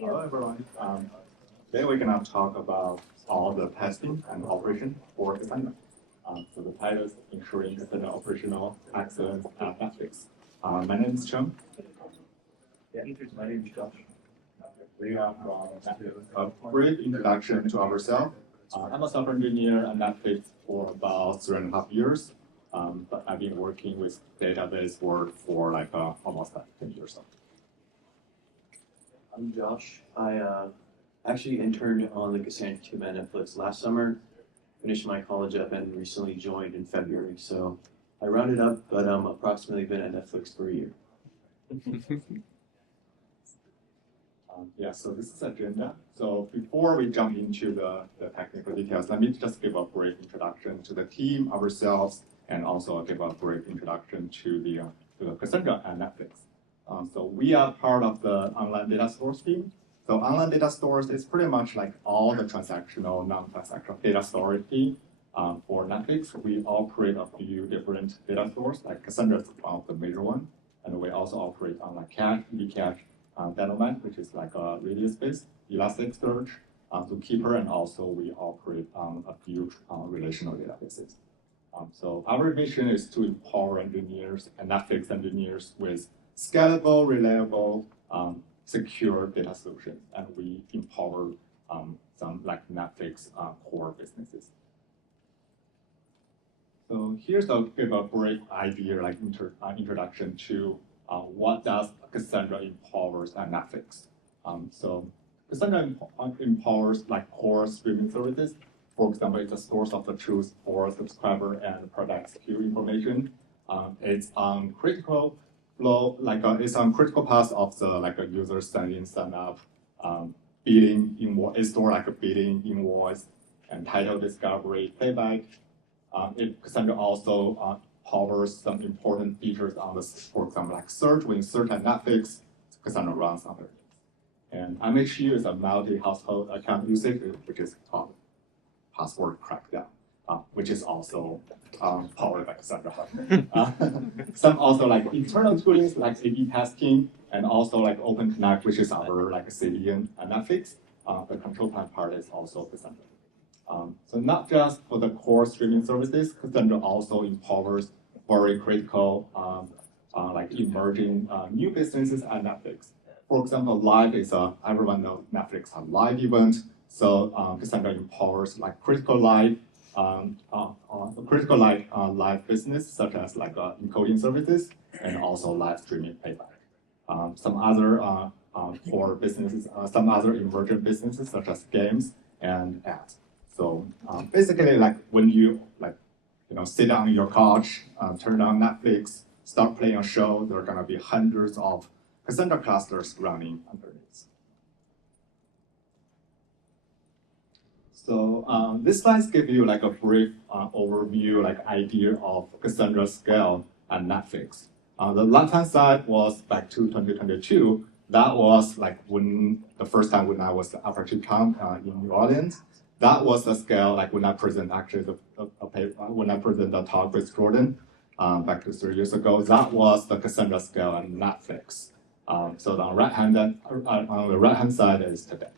Hello, everyone. Today we're going to talk about all the testing and operation for Cassandra. So the title is Ensuring Cassandra Operational Excellence at Netflix. My name is Cheng. My name is Josh. We are from Netflix. A brief introduction to ourselves. I'm a software engineer at Netflix for about 3.5 years, but I've been working with database work for almost 10 years. I'm Josh. I actually interned on the Cassandra team at Netflix last summer, finished my college up, and recently joined in February. So I rounded up, but approximately been at Netflix for a year. So this is agenda. So before we jump into the technical details, let me just give a brief introduction to the team, ourselves, and also give a brief introduction to the Cassandra at Netflix. So we are part of the online data stores team. So online data stores is pretty much like all the transactional, non-transactional data storage team for Netflix. We operate a few different data stores, like Cassandra is one of the major one, and we also operate on like Cache, Vcache, Dynamite, which is like a radius-based Elasticsearch, Zookeeper, and also we operate on a few relational databases. So our mission is to empower engineers and Netflix engineers with scalable, reliable, secure data solutions, and we empower some like Netflix core businesses. So here's a brief idea, like introduction to what does Cassandra empowers at Netflix. So Cassandra empowers like core streaming services. For example, it's a source of the truth for subscriber and product security information. It's critical flow, it's on critical path of the a user sign up, bidding invoice. It's more like a bidding invoice and title discovery, playback. Cassandra also powers some important features on the, for example, like search. When you search at Netflix, Cassandra runs under it. And MHU is a multi-household account usage, which is called password crackdown, which is also powered by Cassandra. Some also like internal toolings like A/B testing, and also like OpenConnect, which is our like CDN at Netflix. The control plan part is also Cassandra. So not just for the core streaming services, Cassandra also empowers very critical like emerging new businesses at Netflix. For example, live is everyone knows Netflix has live event. So Cassandra empowers like critical live live business, such as like encoding services and also live streaming playback. Some other core businesses, some other emergent businesses such as games and ads. So basically, like when you sit on your couch, turn on Netflix, start playing a show, there are gonna be hundreds of Cassandra clusters running underneath. So this slides give you like a brief overview, like idea of Cassandra scale at Netflix. The left-hand side was back to 2022. That was like when the first time when I was at Apache Cassandra in New Orleans. That was the scale, like when I present actually when I present the talk with Jordan back to 3 years ago. That was the Cassandra scale at Netflix. So on the right hand side is today.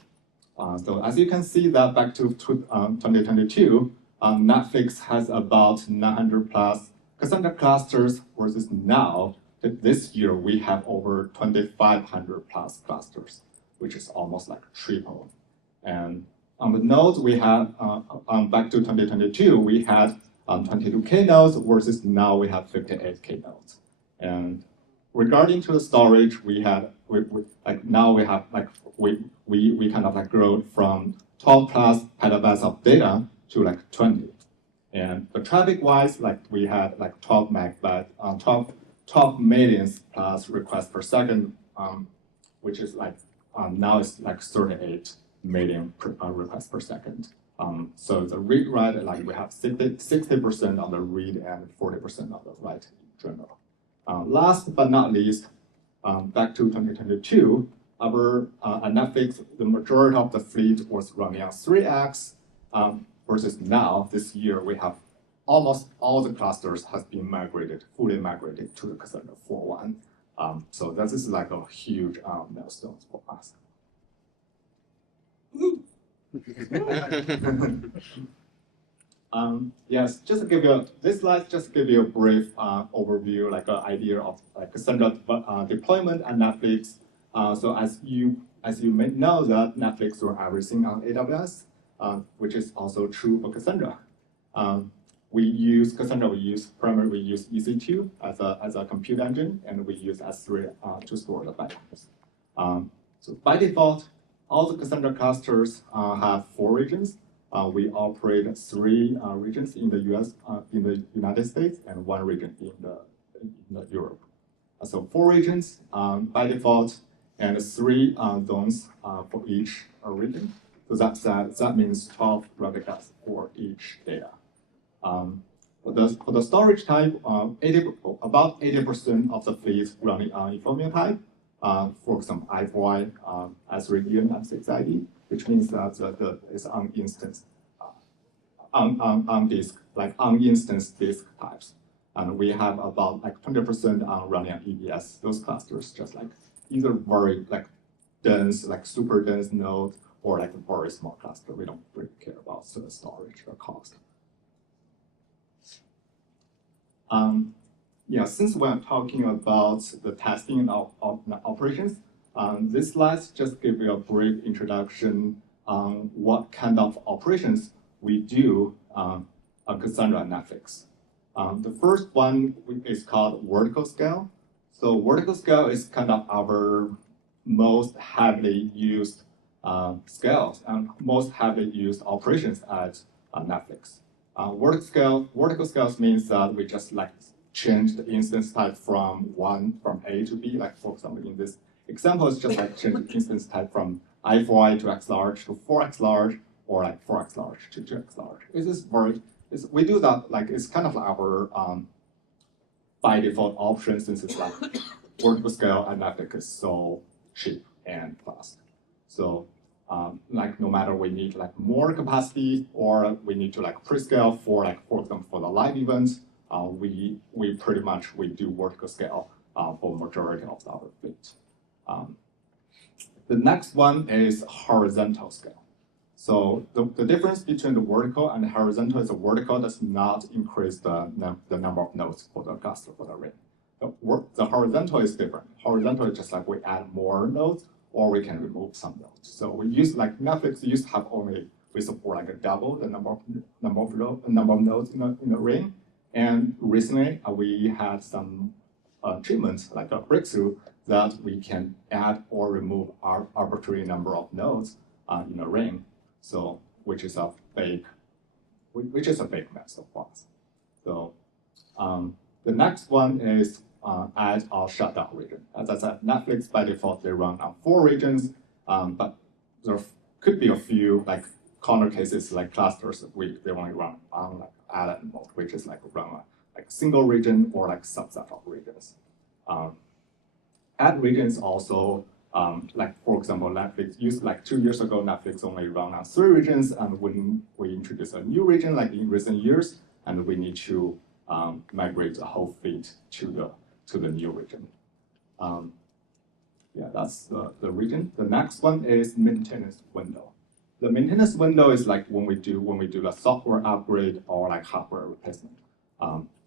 So as you can see that back to 2022, Netflix has about 900 plus Cassandra clusters versus now, this year we have over 2,500 plus clusters, which is almost like triple. And on the nodes we had, back to 2022, we had 22K nodes versus now we have 58K nodes. And regarding to the storage, we kind of like grown from 12 plus petabytes of data to like 20. And the traffic wise, like we had like 12 megabytes, 12 millions plus requests per second, which is like now it's like 38 million requests per second. So the read write, like we have 60% on the read and 40% on the write in general. Last but not least, back to 2022, our at Netflix, the majority of the fleet was running on 3x, versus now, this year, we have almost all the clusters has been fully migrated to the Cassandra 4.1. So this is like a huge milestone for us. Yes, just to give you this slide, just give you a brief overview, like an idea of like Cassandra deployment and Netflix. So as you may know that Netflix run everything on AWS, which is also true for Cassandra. We use Cassandra. Primarily we use EC2 as a compute engine, and we use S3 to store the backups. So by default, all the Cassandra clusters have 4 regions. We operate 3 regions in the in the United States, and 1 region in the Europe. So 4 regions by default, and 3 zones for each region. So that means 12 replicas for each data. For the storage type, about 80% of the fleet running on Information type. For example, I4I, S3 M6 ID, which means that it's on instance, on disk, like on instance disk types. And we have about like 20% running on EBS. Those clusters just like either very like dense, like super dense node, or like a very small cluster. We don't really care about the storage or cost. Yeah, since we're talking about the testing of operations, this slide just give you a brief introduction on what kind of operations we do on Cassandra and Netflix. The first one is called vertical scale. So vertical scale is kind of our most heavily used scales and most heavily used operations at Netflix. Vertical scales means that we just like change the instance type from A to B. Like for example, in this example, it's just like change the instance type from I4I to X large to 4X large, or like 4X large to 2X large. We do that like it's kind of our by default option, since it's like vertical scale and Netflix is so cheap and fast. So like no matter we need like more capacity or we need to like pre-scale for example for the live events, we pretty much do vertical scale for majority of our fleet. The next one is horizontal scale. So the difference between the vertical and the horizontal is the vertical does not increase the number of nodes for the cluster for the ring. The horizontal is different. Horizontal is just like we add more nodes or we can remove some nodes. So we use like Netflix used to have we support like a double the number of nodes in the ring. And recently we had some treatments like a breakthrough that we can add or remove our arbitrary number of nodes in a ring. So which is a big mess for us. So the next one is add or shut down region. As I said, Netflix by default they run on 4 regions, but there could be a few like corner cases like clusters that they only run on like add mode, which is like run like single region or like subset of regions. Add regions also like for example, Netflix used like 2 years ago, Netflix only run on 3 regions, and when we introduce a new region like in recent years, and we need to migrate the whole fleet to the new region. Yeah, that's the region. The next one is maintenance window. The maintenance window is like when we do the software upgrade or like hardware replacement.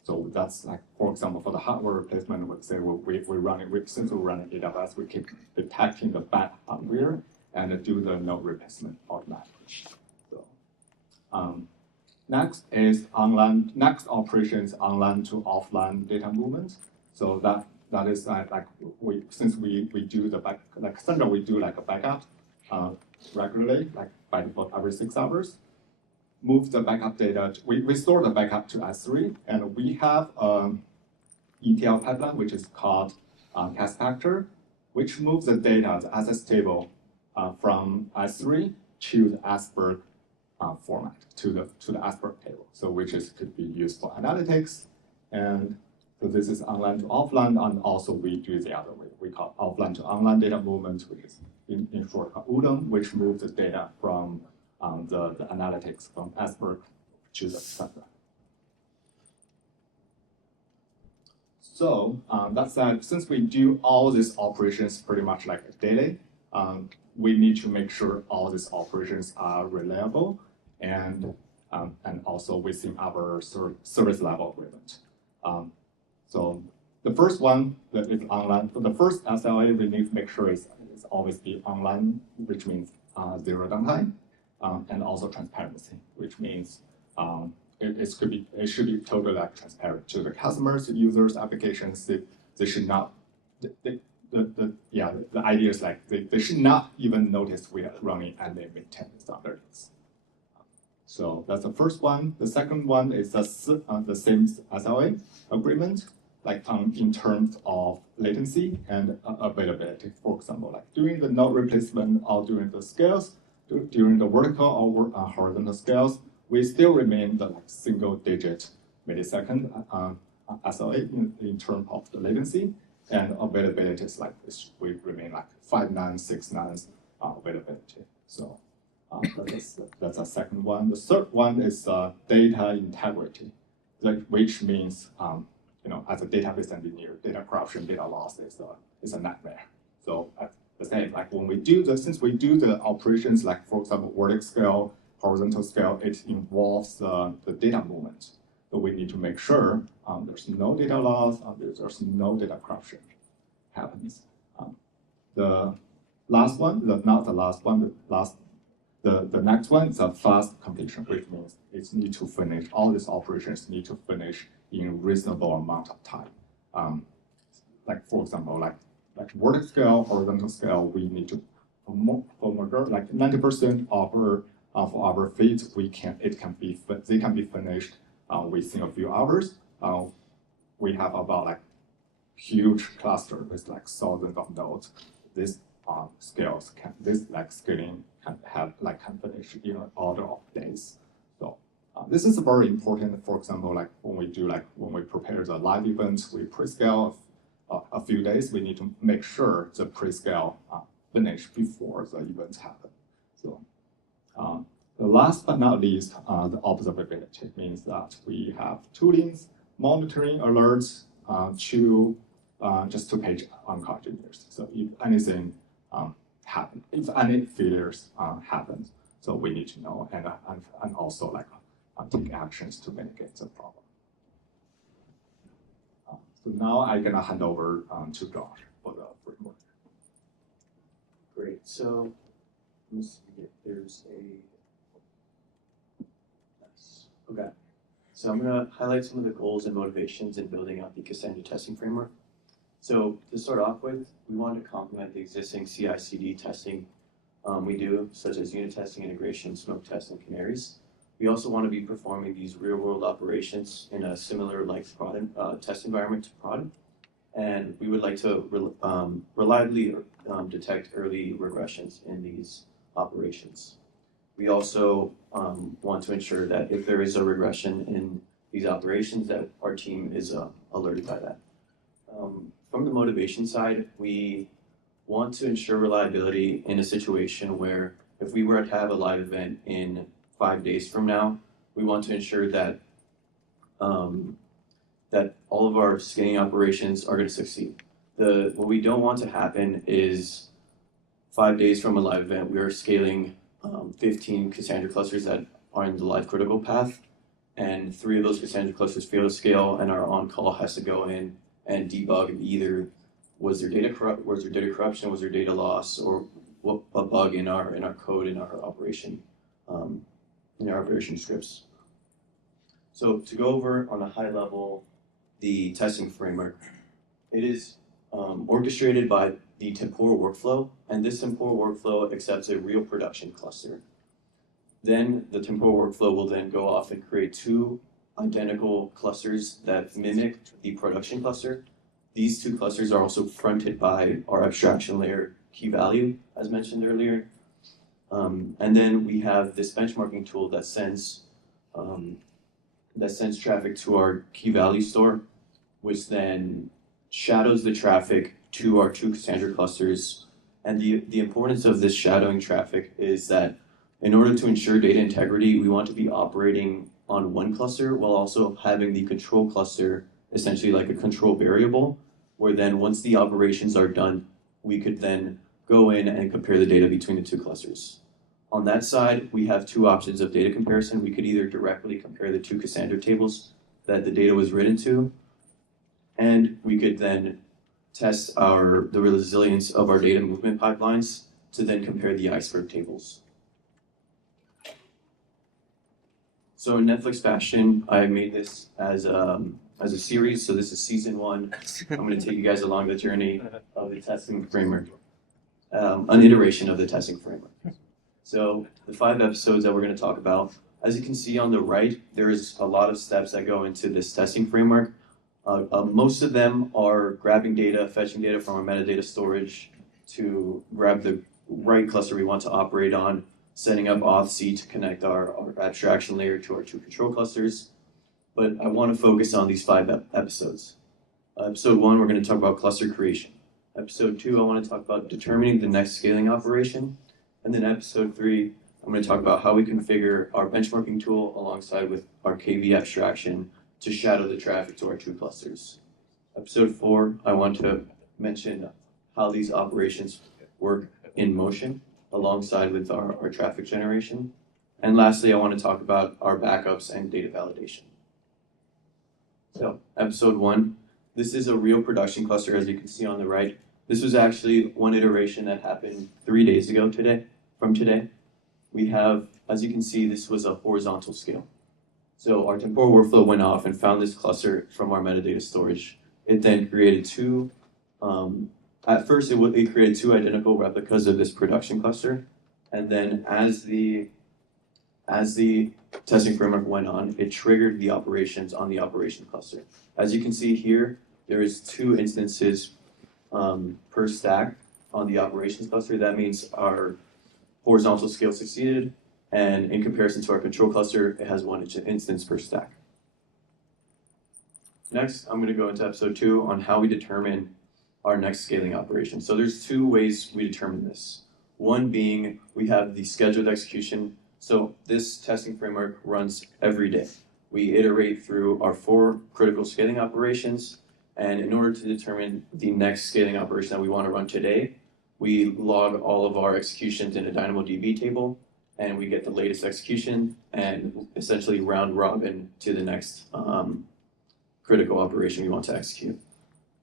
So that's like, for example, for the hardware replacement, let's say since we're running AWS, we keep detecting the bad hardware and do the node replacement automatically. So, next is next operation is online to offline data movement. So that is like since we do the like Cassandra, we do like a backup regularly, like by default every 6 hours. Move the backup data. We store the backup to S3, and we have ETL pipeline which is called Cassandra, which moves the data, the access table, from S3 to the Asperg format, to the Asperg table. So which could be used for analytics, and so this is online to offline, and also we do the other way. We call offline to online data movement, which is in short called UDOM, which moves the data from the analytics from Asperg to the Cassandra. So that said, since we do all these operations pretty much like daily, we need to make sure all these operations are reliable and also within our service level agreement. So the first one that is online. So the first SLA we need to make sure is always be online, which means zero downtime, and also transparency, which means it should be totally like transparent to the customers, users, applications. They should not. The idea is like they should not even notice we are running any maintenance under this. So that's the first one. The second one is the same SLA agreement, like in terms of latency and availability. For example, like during the node replacement or during the scales, during the vertical or horizontal scales, we still remain the like single-digit millisecond SLA in terms of the latency, and availability is like we remain like 5 nines, 6 nines availability. So that's a second one. The third one is data integrity, which means as a database engineer, data corruption, data loss is a nightmare. So the same, like when we do since we do the operations, like for example, vertical scale, horizontal scale, it involves the data movement. So we need to make sure there's no data loss, there's no data corruption happens. The last one, not the last one, the next one is a fast completion, which means it needs to finish, all these operations need to finish in a reasonable amount of time. Like for example, like vertical scale, horizontal scale, we need to like 90% of our feeds, they can be finished within a few hours. We have about like huge cluster with like thousands of nodes. This scaling can finish in an order of days. So this is very important. For example, like when we prepare the live events, we pre-scale a few days. We need to make sure the pre-scale finish before the events happen. So the last but not least, the observability means that we have toolings, monitoring alerts just to page on-call engineers. So if anything happens, if any failures happen, so we need to know and also like take actions to mitigate the problem. So now I'm gonna hand over to Josh for the framework. Great. So let's see if there's a. Nice. Okay. So I'm gonna highlight some of the goals and motivations in building out the Cassandra testing framework. So to start off with, we want to complement the existing CI/CD testing we do, such as unit testing, integration, smoke test, and canaries. We also want to be performing these real-world operations in a similar like prod test environment to prod, and we would like to reliably detect early regressions in these operations. We also want to ensure that if there is a regression in these operations, that our team is alerted by that. From the motivation side, we want to ensure reliability in a situation where if we were to have a live event in 5 days from now, we want to ensure that that all of our scaling operations are going to succeed. What we don't want to happen is 5 days from a live event, we are scaling 15 Cassandra clusters that are in the live critical path, and 3 of those Cassandra clusters fail to scale, and our on-call has to go in and debug either was there data corruption, was there data loss, or what a bug in our code, in our operation scripts. So to go over on a high level the testing framework, it is orchestrated by the temporal workflow, and this temporal workflow accepts a real production cluster. Then the temporal workflow will then go off and create 2 identical clusters that mimic the production cluster. These 2 clusters are also fronted by our abstraction layer key value, as mentioned earlier. And then we have this benchmarking tool that sends traffic to our key value store, which then shadows the traffic to our 2 Cassandra clusters. And the importance of this shadowing traffic is that in order to ensure data integrity, we want to be operating on one cluster while also having the control cluster essentially like a control variable, where then once the operations are done, we could then go in and compare the data between the two clusters. On that side, we have two options of data comparison. We could either directly compare the two Cassandra tables that the data was written to, and we could then test the resilience of our data movement pipelines to then compare the iceberg tables. So in Netflix fashion, I made this as a series. So this is season 1. I'm going to take you guys along the journey of the testing framework, an iteration of the testing framework. So the 5 episodes that we're going to talk about, as you can see on the right, there is a lot of steps that go into this testing framework. Most of them are grabbing data, fetching data from our metadata storage to grab the right cluster we want to operate on, setting up auth-C to connect our abstraction layer to our 2 control clusters. But I want to focus on these 5 episodes. Episode 1, we're going to talk about cluster creation. Episode 2, I want to talk about determining the next scaling operation. And then episode 3, I'm going to talk about how we configure our benchmarking tool alongside with our KV abstraction to shadow the traffic to our 2 clusters. Episode 4, I want to mention how these operations work in motion alongside with our traffic generation. And lastly, I want to talk about our backups and data validation. So, episode 1, this is a real production cluster, as you can see on the right. This was actually one iteration that happened 3 days ago from today. We have, as you can see, this was a horizontal scale. So our temporal workflow went off and found this cluster from our metadata storage. It then created 2, at first it created 2 identical replicas of this production cluster. And then as the testing framework went on, it triggered the operations on the operation cluster. As you can see here, there is 2 instances per stack on the operations cluster. That means our horizontal scale succeeded, and in comparison to our control cluster, it has 1 instance per stack. Next, I'm going to go into episode 2 on how we determine our next scaling operation. So there's 2 ways we determine this. One being we have the scheduled execution. So this testing framework runs every day. We iterate through our 4 critical scaling operations, and in order to determine the next scaling operation that we want to run today, we log all of our executions in a DynamoDB table, and we get the latest execution and essentially round robin to the next critical operation we want to execute.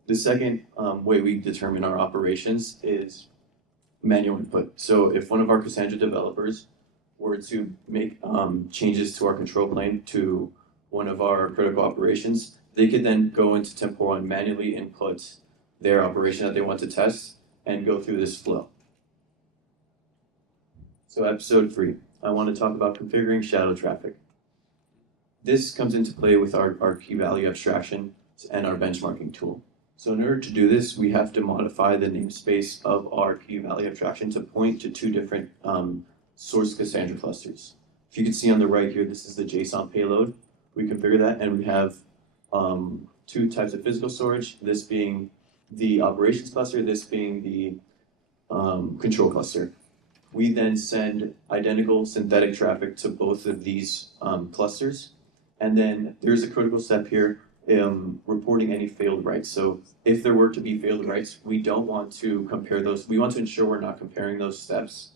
The second way we determine our operations is manual input. So if one of our Cassandra developers were to make changes to our control plane to one of our critical operations, they could then go into temporal and manually input their operation that they want to test and go through this flow. So episode 3, I want to talk about configuring shadow traffic. This comes into play with our key value abstraction and our benchmarking tool. So in order to do this, we have to modify the namespace of our key value abstraction to point to 2 different source Cassandra clusters. If you can see on the right here, this is the JSON payload. We configure that, and we have 2 types of physical storage, this being the operations cluster, this being the control cluster. We then send identical synthetic traffic to both of these clusters. And then there's a critical step here, reporting any failed writes. So if there were to be failed writes, we don't want to compare those. We want to ensure we're not comparing those steps,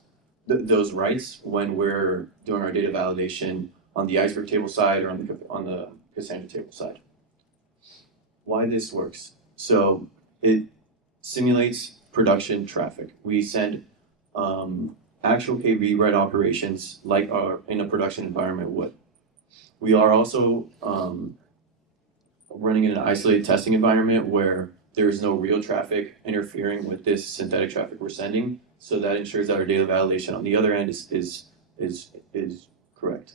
those writes, when we're doing our data validation on the iceberg table side or on the Cassandra table side. Why this works? So it simulates production traffic. We send actual KV write operations like in a production environment would. We are also running in an isolated testing environment where there is no real traffic interfering with this synthetic traffic we're sending, so that ensures that our data validation on the other end is correct.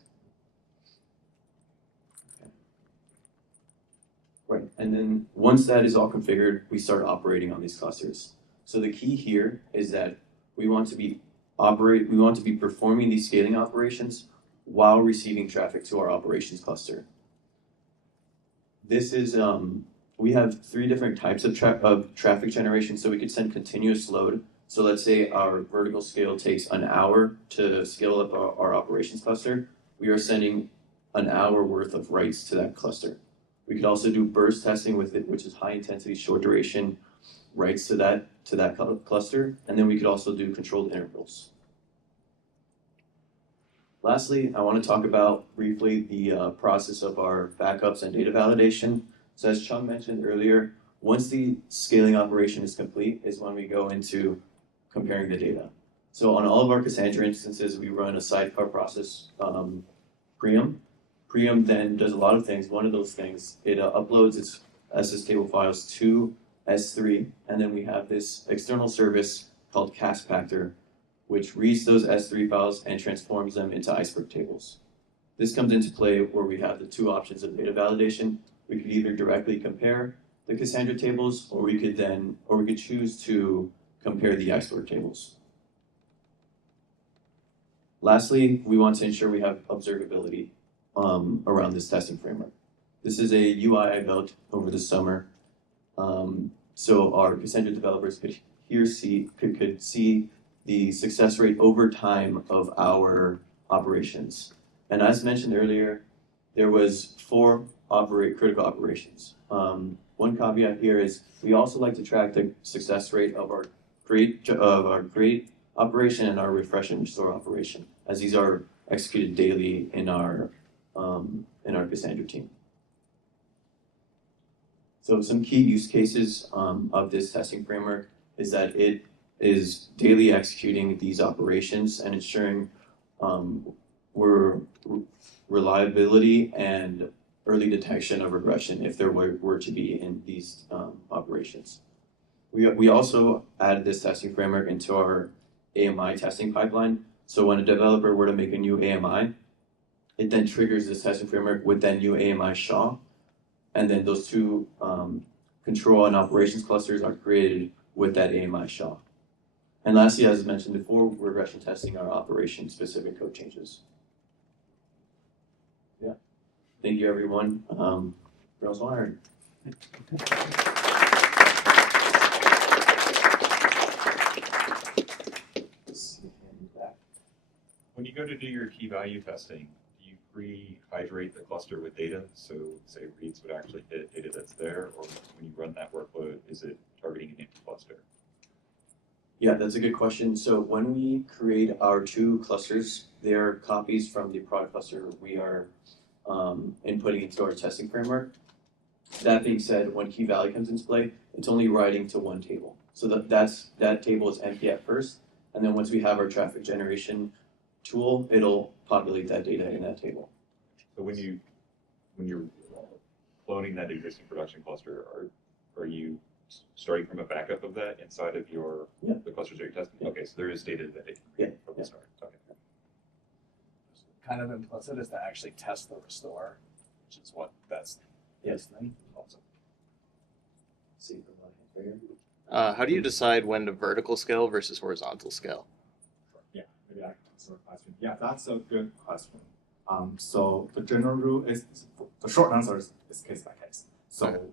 Right, and then once that is all configured, we start operating on these clusters. So the key here is that we want to be performing these scaling operations while receiving traffic to our operations cluster. This is, we have 3 different types of traffic generation, so we could send continuous load. So let's say our vertical scale takes an hour to scale up our operations cluster. We are sending an hour worth of writes to that cluster. We could also do burst testing with it, which is high intensity, short duration writes to that cluster, and then we could also do controlled intervals. Lastly, I want to talk about briefly the process of our backups and data validation. So as Cheng mentioned earlier, once the scaling operation is complete is when we go into comparing the data. So on all of our Cassandra instances, we run a sidecar process, Preum. Preum then does a lot of things. One of those things, it uploads its SS table files to S3, and then we have this external service called Caspactor, which reads those S3 files and transforms them into iceberg tables. This comes into play where we have the two options of data validation. We could either directly compare the Cassandra tables, or we could choose to compare the iceberg tables. Lastly, we want to ensure we have observability around this testing framework. This is a UI I built over the summer, so our Cassandra developers could see the success rate over time of our operations. And as mentioned earlier, there was 4 critical operations. One caveat here is we also like to track the success rate of our create operation and our refresh and restore operation, as these are executed daily in our Cassandra team. So some key use cases of this testing framework is that it is daily executing these operations and ensuring reliability and early detection of regression if there were to be in these operations. We also added this testing framework into our AMI testing pipeline. So when a developer were to make a new AMI, it then triggers this testing framework with that new AMI SHA, and then those two control and operations clusters are created with that AMI SHA. And lastly, as mentioned before, regression testing our operation-specific code changes. Yeah. Thank you, everyone. Girls wired. When you go to do your key value testing, do you pre-hydrate the cluster with data? So say reads would actually hit data that's there, or when you run that workload, is it targeting an empty cluster? Yeah, that's a good question. So when we create our 2 clusters, they're copies from the product cluster we are inputting into our testing framework. That being said, when key value comes into play, it's only writing to one table. So that table is empty at first, and then once we have our traffic generation tool, it'll populate that data in that table. So when you're cloning that existing production cluster, are you starting from a backup of that inside of the clusters that you're testing? Yeah. Okay, so there is data that it can create from the start. Okay. Kind of implicit is to actually test the restore, which is what that's listening. Also. How do you decide when to vertical scale versus horizontal scale? Yeah, maybe I can answer the question. Yeah, that's a good question. So the general rule is, the short answer is case by case. So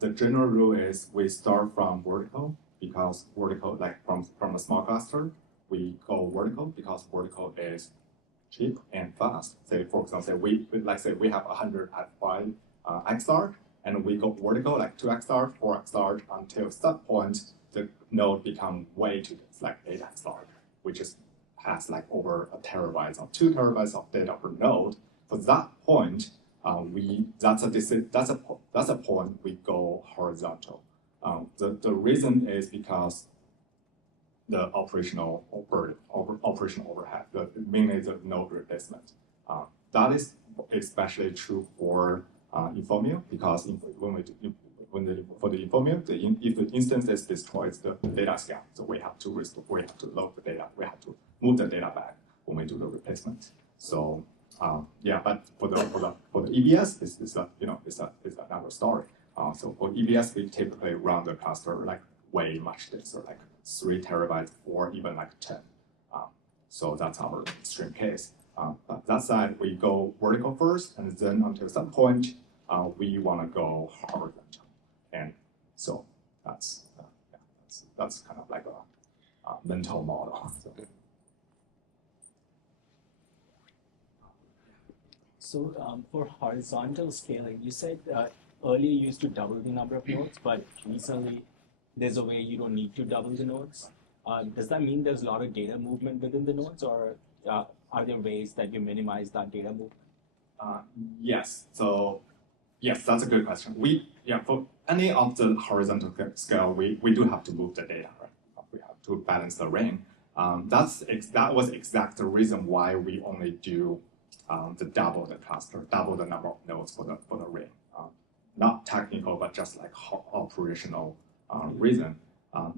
the general rule is we start from vertical because vertical, like from a small cluster, we go vertical because vertical is cheap and fast. Say for example, we have 100 at 5 XR, and we go vertical like 2 XR, 4 XR until some point the node become way too big, like 8 XR, which has like over a terabyte or 2 terabytes of data per node. For that point, that's a point we go horizontal. The reason is because the operational overhead, mainly the node replacement. That is especially true for Infomio, because for the Infomio, if the instance is destroyed, the data scale, so we have to load the data, we have to move the data back when we do the replacement. So but for the EBS, it's another story. So for EBS, we typically run the cluster like way much denser, like 3 terabytes or even like 10. So that's our extreme case. But that side, we go vertical first, and then until some point, we want to go horizontal. And so that's kind of like a mental model. So for horizontal scaling, you said earlier you used to double the number of nodes, but recently there's a way you don't need to double the nodes. Does that mean there's a lot of data movement within the nodes, or are there ways that you minimize that data movement? Yes. So yes, that's a good question. For any of the horizontal scale, we do have to move the data, right? We have to balance the ring. That was exactly the reason why we only do the double the cluster, double the number of nodes for the ring. Not technical, but just like operational reason.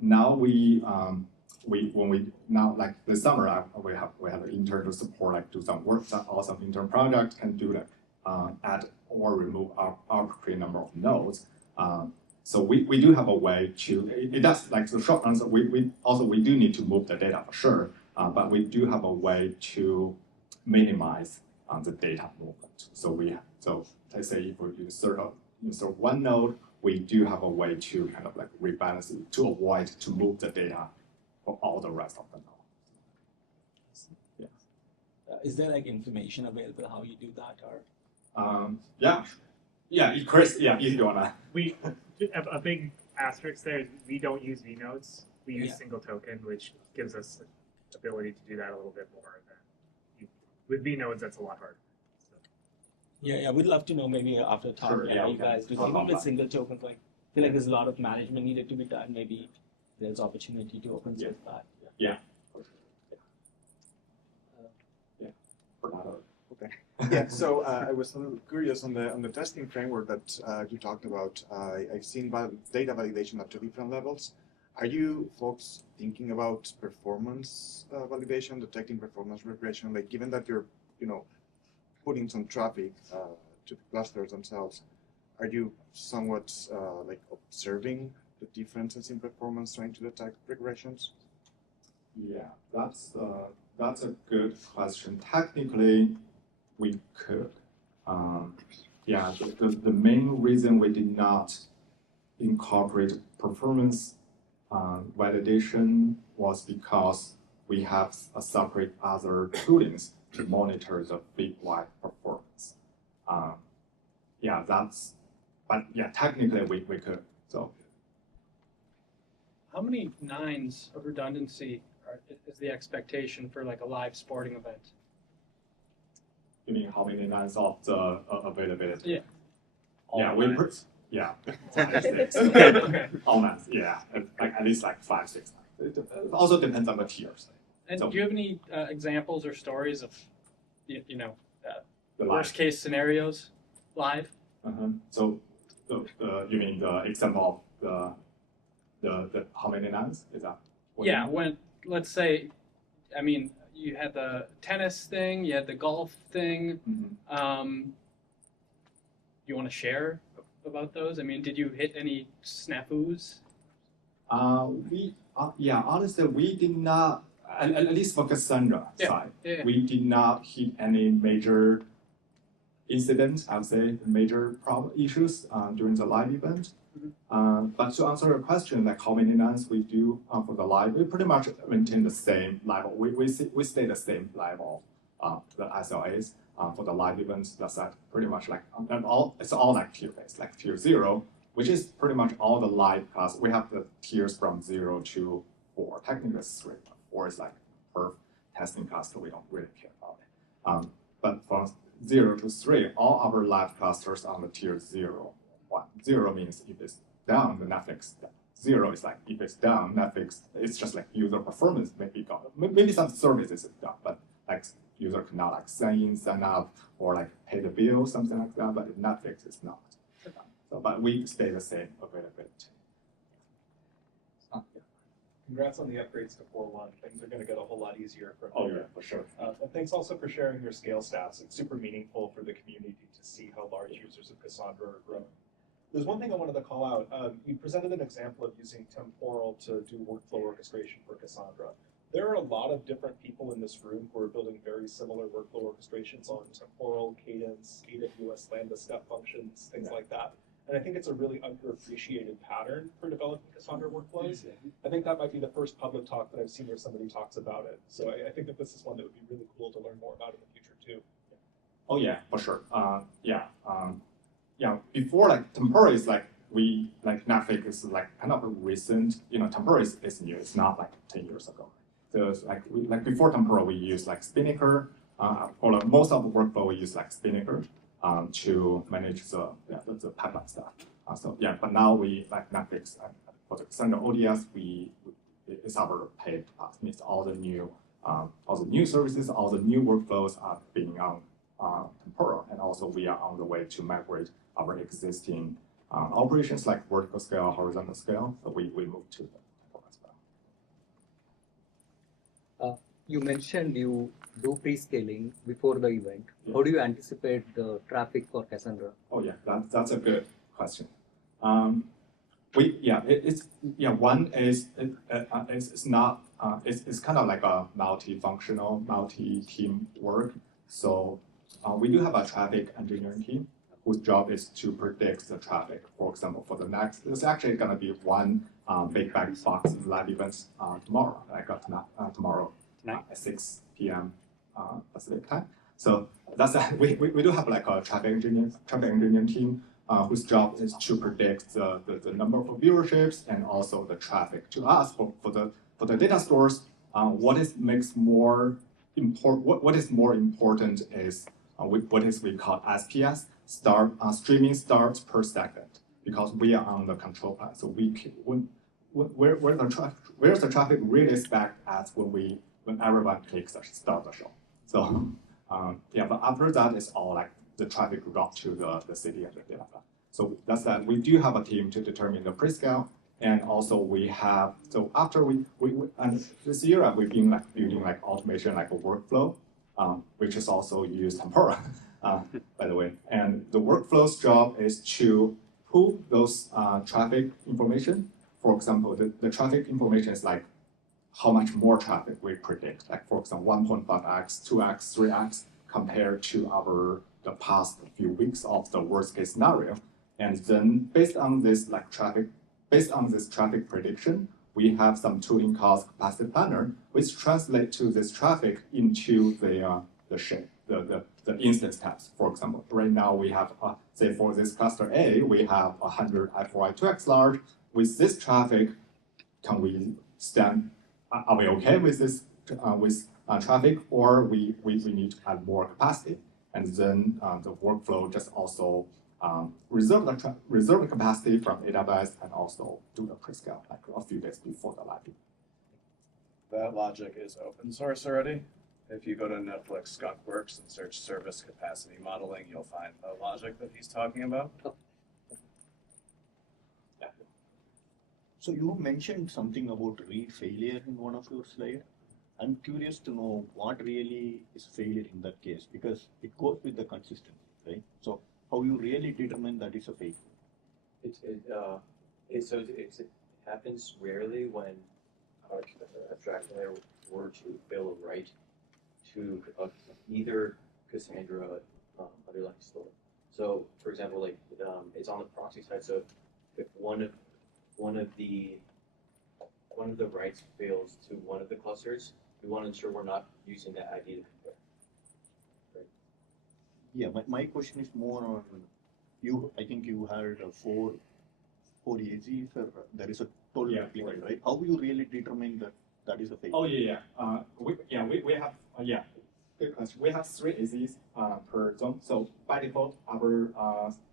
Now now like this summer we have an intern to support, like do some work, some awesome intern project, can do like add or remove arbitrary number of nodes. So we do have a way to, it does, like the short answer, we do need to move the data for sure, but we do have a way to minimize the data movement. So let's say if we insert one node, we do have a way to kind of like rebalance it to avoid to move the data for all the rest of the nodes. Yeah. Is there like information available how you do that, or? Chris, if you wanna. We a big asterisk there is we don't use vnodes. We use Yeah. single token, which gives us the ability to do that a little bit more than with vnodes. That's a lot harder. So. Yeah, we'd love to know maybe after talk Sure, how we you can guys do. talk Even about with that. single tokens, like I feel like there's a lot of management needed to be done. Maybe there's opportunity to open source that. Yeah, so I was a little curious on the testing framework that you talked about. I've seen data validation at two different levels. Are you folks thinking about performance validation, detecting performance regression? Like, given that you're, putting some traffic to the clusters themselves, are you somewhat like observing the differences in performance, trying to detect regressions? Yeah, that's a good question. Technically, we could. The main reason we did not incorporate performance validation was because we have a separate other toolings to monitor the fleet-wide performance. Technically we could. So How many nines of redundancy is the expectation for like a live sporting event? you mean how many nines of the availability? Yeah. All nines, yeah, like at least like 5, 6 nines. It also depends on the tiers. And So- do you have any examples or stories of, The worst case scenarios live? So, you mean the example of the how many nines? Is that? what you Yeah, mean? when, let's say, I mean, you had the tennis thing, you had the golf thing. Mhm. You want to share about those? I mean, did you hit any snafus? Honestly, we did not, at least for Cassandra side, Yeah. we did not hit any major incidents, I would say, major problem issues during the live event. But to answer your question, like how many nines we do for the live, we pretty much maintain the same level. We stay the same level the SLAs for the live events. That's like pretty much like it's all like tier based, like tier 0, which is pretty much all the live class. We have the tiers from 0 to 4. Technically it's 3, but 4 is like per testing cluster. We don't really care about it. But from 0 to 3, all our live clusters are on the tier 0. 1. 0 means if it's down, the Netflix. 0 is like if it's down, Netflix. It's just like user performance maybe gone. Maybe some services is down, but like user cannot like sign in, sign up, or like pay the bill, something like that. But Netflix is not. So, but we stay the same availability. Congrats on the upgrades to 4.1. Things are going to get a whole lot easier from Oh here. yeah, for sure. And thanks also for sharing your scale stats. It's super meaningful for the community to see how large users of Cassandra are growing. There's one thing I wanted to call out. You presented an example of using temporal to do workflow orchestration for Cassandra. There are a lot of different people in this room who are building very similar workflow orchestrations on temporal, cadence, AWS Lambda step functions, things like that. And I think it's a really underappreciated pattern for developing Cassandra workflows. I think that might be the first public talk that I've seen where somebody talks about it. So I think that this is one that would be really cool to learn more about in the future too. Oh yeah, for sure. Before like temporal is like we like Netflix is like kind of a recent, Tempura is new. It's not like 10 years ago. So it's like before Tempura, we use like Spinnaker. For most of the workflow, we use like Spinnaker to manage the pipeline stuff. But now we like Netflix for the Cassandra ODS, it's our paid means all the new services, all the new workflows are being on Tempura, and also we are on the way to migrate our existing operations like vertical scale, horizontal scale. So we move to the Tempura as well. You mentioned you do pre-scaling before the event. Yeah. How do you anticipate the traffic for Cassandra? Oh yeah, that's a good question. It's kind of like a multifunctional, multi-team work. So we do have a traffic engineering team whose job is to predict the traffic. For example, there's actually going to be one big black box live event tomorrow. Tomorrow at 6 p.m. Pacific time. So we do have like a traffic engineering team whose job is to predict the number of viewerships and also the traffic to us for the data stores. What is more important is what we call SPS, streaming starts per second, because we are on the control plane. So where's the traffic really spec at when everyone clicks start the show. So but after that it's all like the traffic route to the city and the data. So that's that. We do have a team to determine the pre-scale, and also we have, so after we and this year we've been like building like automation, like a workflow, which is also used Tempura, by the way. And the workflow's job is to pull those traffic information. For example, the traffic information is like how much more traffic we predict, like for example 1.5x, 2x, 3x compared to the past few weeks of the worst case scenario. And then based on this traffic prediction, we have some tooling called capacity planner, which translate to this traffic into the instance types. For example, right now we have say for this cluster A, we have 100 I4 I2X large. With this traffic, can we stand? Are we okay with this traffic, or we need to add more capacity? And then the workflow just also reserve the capacity from AWS and also do the pre-scale like a few days before the live. That logic is open source already. If you go to Netflix Skunkworks and search service capacity modeling, you'll find the logic that he's talking about. Yeah. So you mentioned something about read failure in one of your slides. I'm curious to know what really is failure in that case, because it goes with the consistency, right? So how you really determine that is a failure? It happens rarely when our abstraction layer were to fail a write to either Cassandra underlying store. So for example, like it's on the proxy side. So if one of the writes fails to one of the clusters, we want to ensure we're not using that ID to compare. Right? Yeah, my question is more on I think you had four AZs, or there is a total replicate, right? How you really determine that is a failure? Oh yeah. We have good question. We have 3 AZs per zone. So by default, our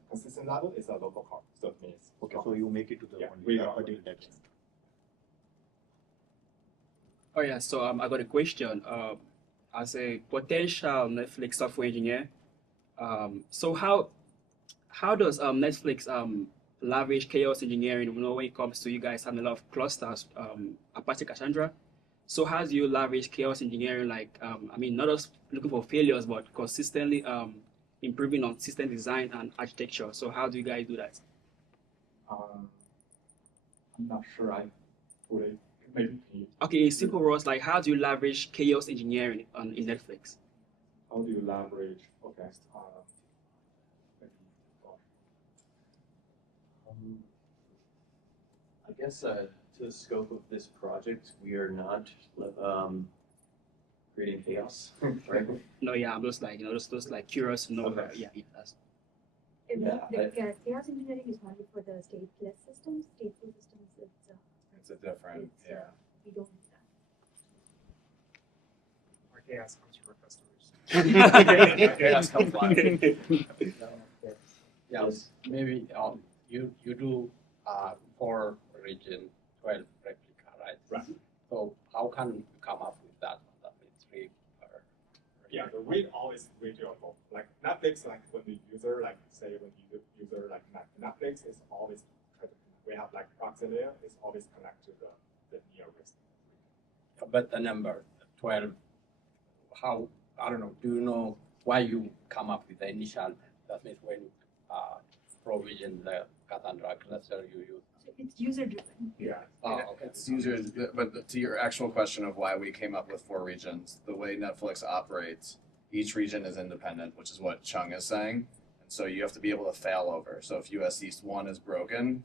consistent level is a local card. So it means so you make it to the ideal depth. Oh yeah, so I got a question. As a potential Netflix software engineer, so how does Netflix leverage chaos engineering when it comes to you guys having a lot of clusters, Apache Cassandra? So how do you leverage chaos engineering, like, not just looking for failures, but consistently improving on system design and architecture? So how do you guys do that? I'm not sure I fully. Okay, in simple words, like how do you leverage chaos engineering in Netflix? How do you leverage? Okay. I guess to the scope of this project, we are not creating chaos, right? No, yeah, I'm just like just like curious to know. Okay. Yeah, that's. chaos engineering is only for the stateless systems. Stateful systems, It's a different, yeah. We don't do that. Our chaos comes from our customers. Chaos comes live. Yes, maybe you do 4 region 12 replica, right? Right. So how can you come up with that? That means 3 per. Yeah, the read always readable. Like Netflix, like when the user, like say when the user like Netflix is always, we have like proxy layer, is always connect to the nearest. But the number 12, how, I don't know, do you know why you come up with the initial, that means when you provision the Cassandra cluster you use? It's user driven. Yeah. Oh, okay. It's user, but to your actual question of why we came up with 4 regions, the way Netflix operates, each region is independent, which is what Cheng is saying. And so you have to be able to fail over. So if US East 1 is broken,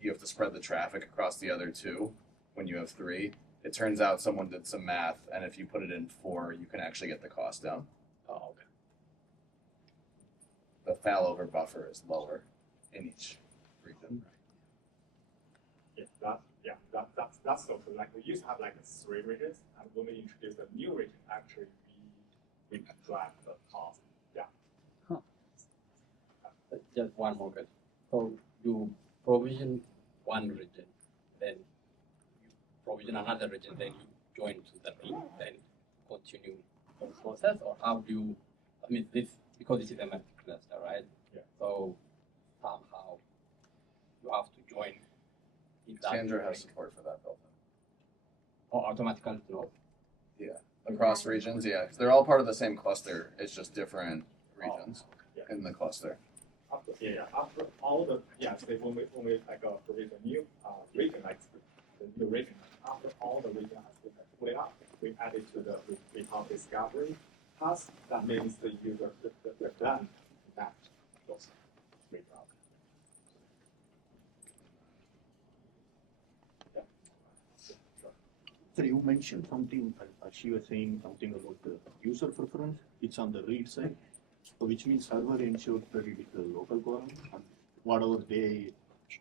you have to spread the traffic across the other 2 when you have 3. It turns out someone did some math, and if you put it in 4, you can actually get the cost down. Oh, okay. The failover buffer is lower in each region. That's so cool. Like we used to have like 3 regions, and when we introduce a new region, actually we drive the cost. Yeah. Just one more question. So you provision one region, then you provision another region, then you join to the team, then continue the process, or how do you, I mean, this, because this is a multi-cluster, right? Yeah. So somehow you have to join. Cassandra has support for that built in. Or automatically no. Yeah. Across regions, yeah. 'Cause they're all part of the same cluster. It's just different regions in the cluster. After all the say when we like provision a new region, like the new region, after all the region has been put it up, we add it to the we call discovery task. That means the user the plan that goes straight out. So you mentioned something, she was saying something about the user preference. It's on the read side, so which means server ensures that it is the local quorum, and whatever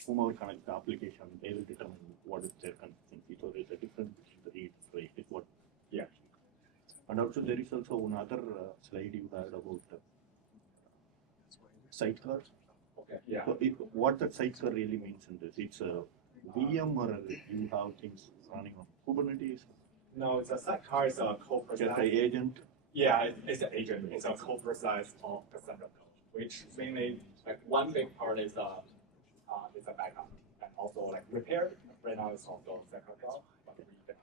whomever connects the application, they will determine what is their consistency. So there's a difference between the read rate is what. Yeah. And also there is also another slide you had about sidecar. Okay. Yeah. So what that sidecar really means in this, it's a VM or you have things running on Kubernetes? No, it's a sidecar is a co-process. Just an agent? Yeah, it's an agent. It's a co-process of Cassandra code, which mainly like one big part is a backup and also like repair. Right now it's also second job, but we can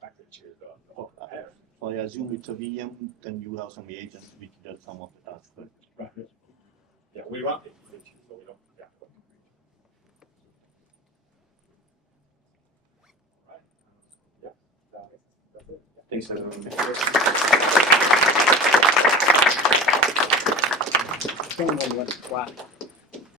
back to the repair. So I assume it's a VM, then you have some agent which does some of the tasks. Right. Yeah, we run it, so we don't. Yeah. Right. Yeah. That's it. Yeah. Thanks, everyone. Cheng Wang, what